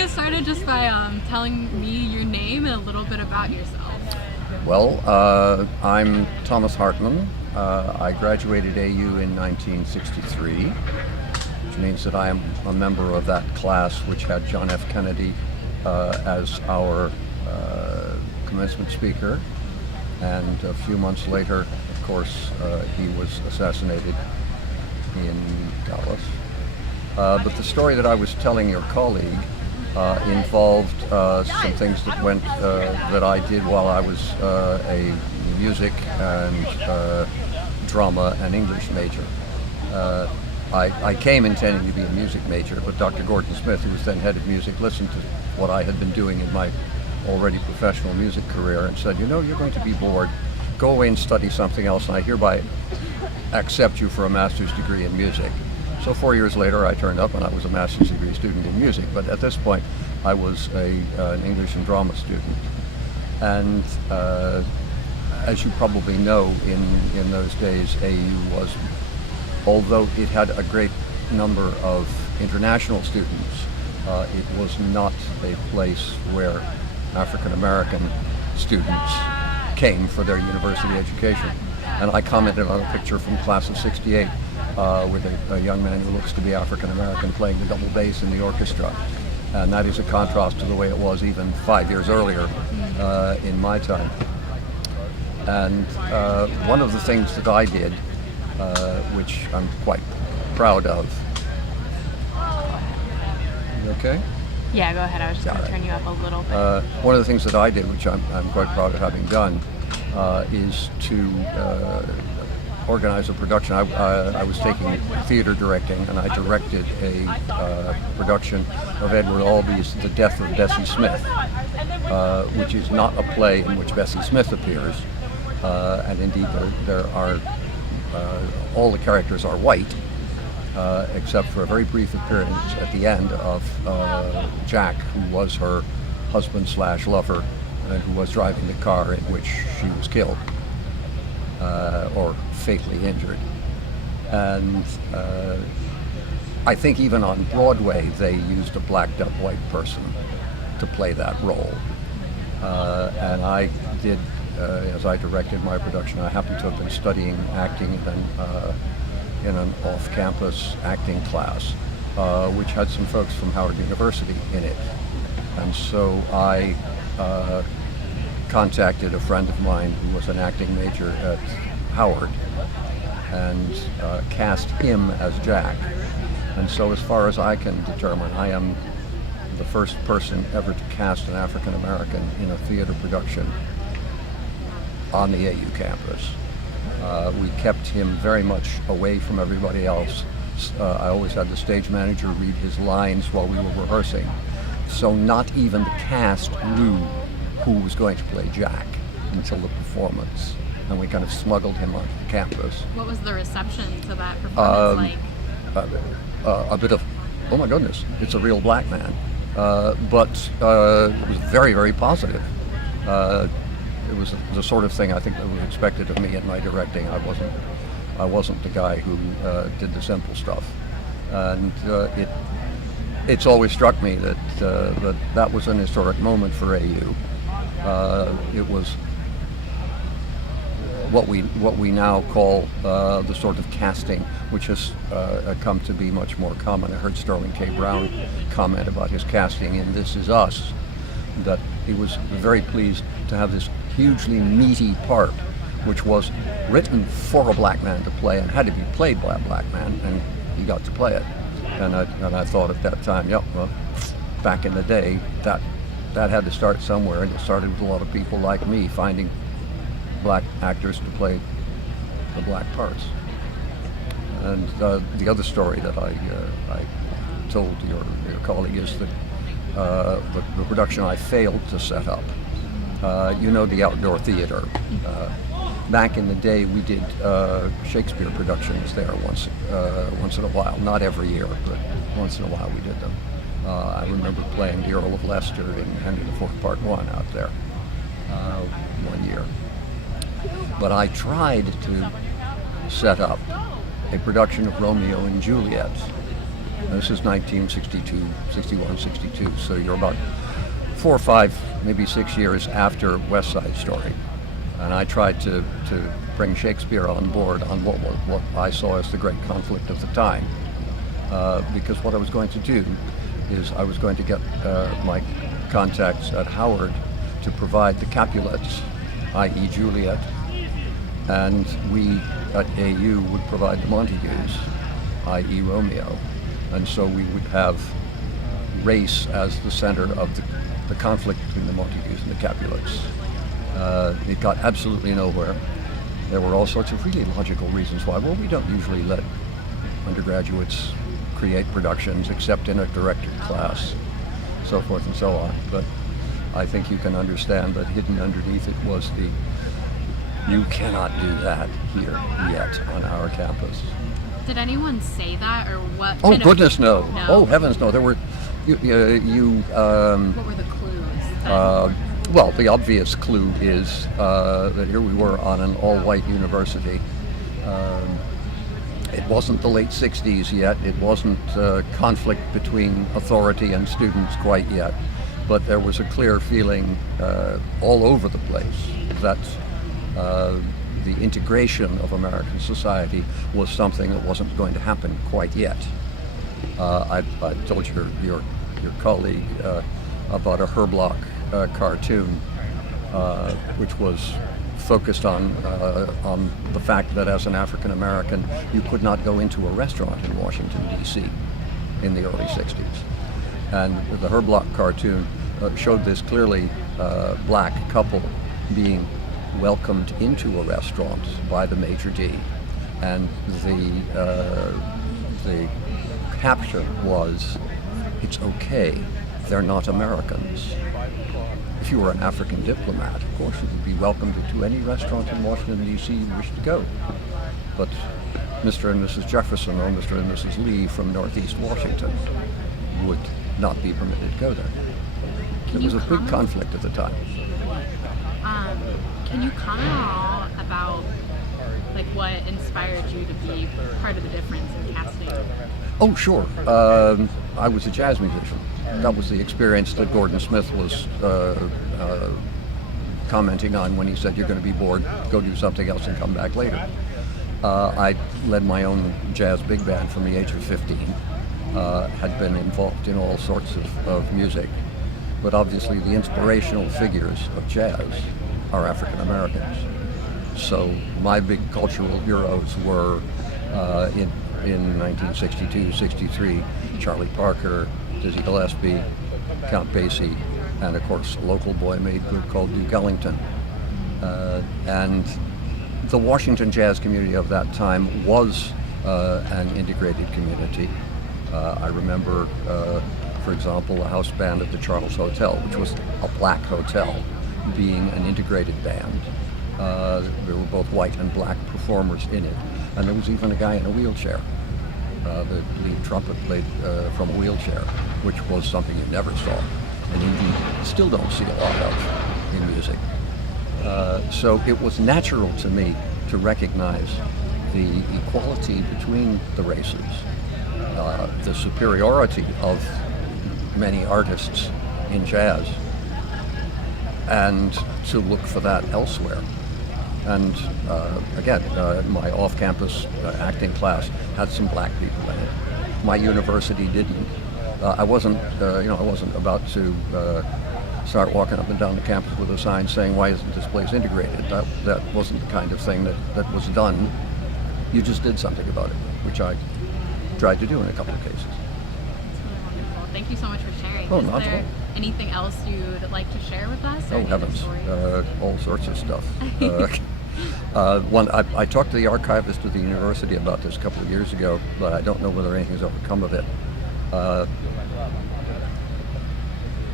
get started just by telling me your name and a little bit about yourself? Well, I'm Thomas Hartman. I graduated AU in 1963, which means that I am a member of that class which had John F. Kennedy as our commencement speaker. And a few months later, of course, he was assassinated in Dallas. But the story that I was telling your colleague involved some things that I did while I was a music and drama and English major. I came intending to be a music major, but Dr. Gordon Smith, who was then head of music, listened to what I had been doing in my already professional music career and said, you're going to be bored. Go away and study something else, and I hereby accept you for a master's degree in music. So 4 years later, I turned up and I was a master's degree student in music. But at this point, I was an English and drama student. And as you probably know, in those days, AU was, although it had a great number of international students, it was not a place where African American students came for their university education. And I commented on a picture from class of '68 with a young man who looks to be African American playing the double bass in the orchestra. And that is a contrast to the way it was even 5 years earlier in my time. And one of the things that I did, which I'm quite proud of. You okay? Yeah, go ahead. I was just going to turn you up a little bit. One of the things that I did, which I'm quite proud of having done, is to organize a production. I was taking theater directing, and I directed a production of Edward Albee's The Death of Bessie Smith, which is not a play in which Bessie Smith appears, and indeed there are all the characters are white, except for a very brief appearance at the end of Jack, who was her husband/lover, and who was driving the car in which she was killed or fatally injured. And I think even on Broadway they used a blacked up white person to play that role. And I did, as I directed my production, I happened to have been studying acting in an off-campus acting class, which had some folks from Howard University in it. And so I contacted a friend of mine who was an acting major at Howard and cast him as Jack. And so as far as I can determine, I am the first person ever to cast an African American in a theater production on the AU campus. We kept him very much away from everybody else. I always had the stage manager read his lines while we were rehearsing. So not even the cast knew who was going to play Jack until the performance. And we kind of smuggled him onto the campus. What was the reception to that performance like? A bit of, oh my goodness, it's a real black man. But it was very, very positive. It was the sort of thing I think that was expected of me in my directing. I wasn't the guy who did the simple stuff, and it's always struck me that that was an historic moment for AU. It was what we now call the sort of casting, which has come to be much more common. I heard Sterling K. Brown comment about his casting in This Is Us, that he was very pleased to have this hugely meaty part, which was written for a black man to play and had to be played by a black man, and he got to play it. And I thought at that time, well, back in the day, that had to start somewhere, and it started with a lot of people like me finding black actors to play the black parts. And the other story that I told your colleague is that the production I failed to set up. The outdoor theater. Back in the day, we did Shakespeare productions there once in a while. Not every year, but once in a while we did them. I remember playing the Earl of Leicester in Henry IV Part 1 out there 1 year. But I tried to set up a production of Romeo and Juliet This is 1962, 61, 62. So you're about 4 or 5, maybe 6 years after West Side Story. And I tried to bring Shakespeare on board on what I saw as the great conflict of the time. Because what I was going to do is I was going to get my contacts at Howard to provide the Capulets, i.e. Juliet, and we at AU would provide the Montagues, i.e. Romeo. And so we would have race as the center of the conflict between the Montagues and the Capulets. It got absolutely nowhere. There were all sorts of really logical reasons why. Well, we don't usually let undergraduates create productions except in a directed class, so forth and so on. But I think you can understand that hidden underneath it was you cannot do that here yet on our campus. Did anyone say that, or what? Oh, goodness, no. No. Oh, heavens, no. There were, What were the clues? well, the obvious clue is that here we were on an all-white university. It wasn't the late 60s yet. It wasn't conflict between authority and students quite yet. But there was a clear feeling all over the place that the integration of American society was something that wasn't going to happen quite yet. I told your colleague about a Herblock cartoon, which was focused on the fact that as an African American, you could not go into a restaurant in Washington, D.C. in the early 60s. And the Herblock cartoon showed this clearly black couple being welcomed into a restaurant by the maitre d', and the caption was, "It's okay, they're not Americans." If you were an African diplomat, of course, you would be welcomed to any restaurant in Washington, D.C. you wished to go. But Mr. and Mrs. Jefferson or Mr. and Mrs. Lee from Northeast Washington would not be permitted to go there. There was a big conflict at the time. Can you comment at all about what inspired you to be part of the difference in casting? Oh, sure. I was a jazz musician. That was the experience that Gordon Smith was commenting on when he said, "You're going to be bored, go do something else and come back later." I led my own jazz big band from the age of 15, had been involved in all sorts of music, but obviously the inspirational figures of jazz are African Americans. So my big cultural heroes were in 1962, 63, Charlie Parker, Dizzy Gillespie, Count Basie, and of course a local boy made good called Duke Ellington. And the Washington jazz community of that time was an integrated community. I remember, for example, the house band at the Charles Hotel, which was a black hotel, being an integrated band. There were both white and black performers in it. And there was even a guy in a wheelchair. The lead trumpet played from a wheelchair, which was something you never saw, and indeed still don't see a lot of in music. So it was natural to me to recognize the equality between the races, the superiority of many artists in jazz, and to look for that elsewhere. And again, my off-campus acting class had some black people in it. My university didn't. I wasn't about to start walking up and down the campus with a sign saying, "Why isn't this place integrated?" That wasn't the kind of thing that was done. You just did something about it, which I tried to do in a couple of cases. Wonderful. Thank you so much for sharing. Oh, not at all. Anything else you'd like to share with us? Oh, heavens. All sorts of stuff. I talked to the archivist of the university about this a couple of years ago, but I don't know whether anything's ever come of it.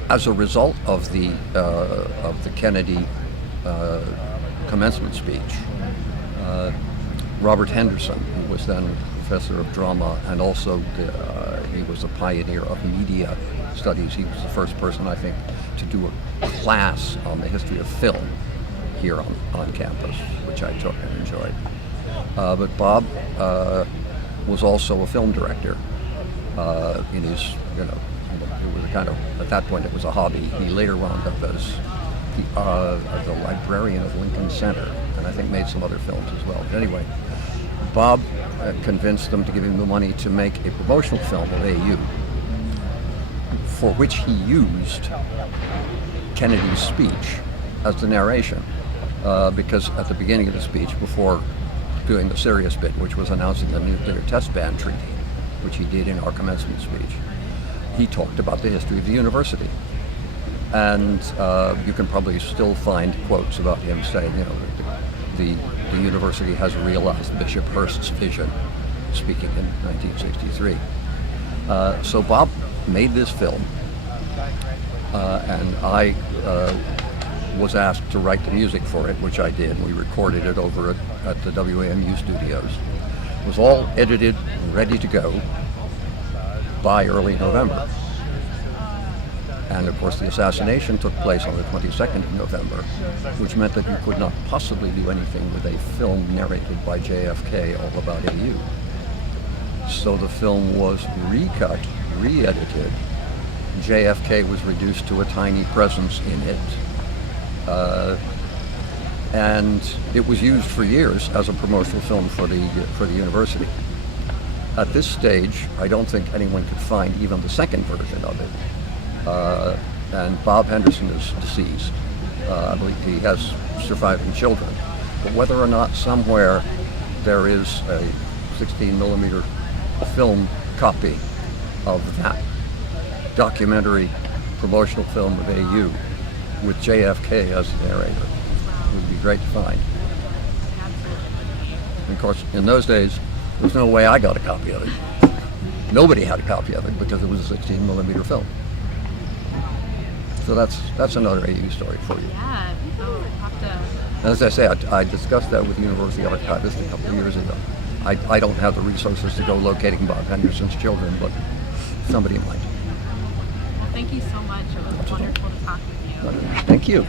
As a result of the Kennedy commencement speech, Robert Henderson, who was then professor of drama, and also he was a pioneer of media studies. He was the first person, I think, to do a class on the history of film here on campus, which I took and enjoyed. But Bob was also a film director, in his, it was a kind of, at that point it was a hobby. He later wound up as the librarian of Lincoln Center, and I think made some other films as well. But anyway, Bob convinced them to give him the money to make a promotional film of AU, for which he used Kennedy's speech as the narration, because at the beginning of the speech, before doing the serious bit, which was announcing the nuclear test ban treaty, which he did in our commencement speech, he talked about the history of the university. And you can probably still find quotes about him saying, the university has realized Bishop Hearst's vision, speaking in 1963. So Bob made this film, and I was asked to write the music for it, which I did. We recorded it over at the WAMU studios. It was all edited and ready to go by early November. And of course the assassination took place on the 22nd of November, which meant that you could not possibly do anything with a film narrated by JFK all about AU. So the film was recut, re-edited. JFK was reduced to a tiny presence in it. And it was used for years as a promotional film for the university. At this stage, I don't think anyone could find even the second version of it. And Bob Henderson is deceased. I believe he has surviving children. But whether or not somewhere there is a 16 millimeter film copy of that documentary promotional film of AU with JFK as the narrator, it would be great to find. And of course, in those days, there's no way I got a copy of it. Nobody had a copy of it because it was a 16 millimeter film. So that's another AU story for you. Yeah, I'll have to. And as I say, I discussed that with the University Archivist a couple of years ago. I don't have the resources to go locating Bob Henderson's children, but somebody might. Well, thank you so much. It was wonderful to talk with you. Thank you.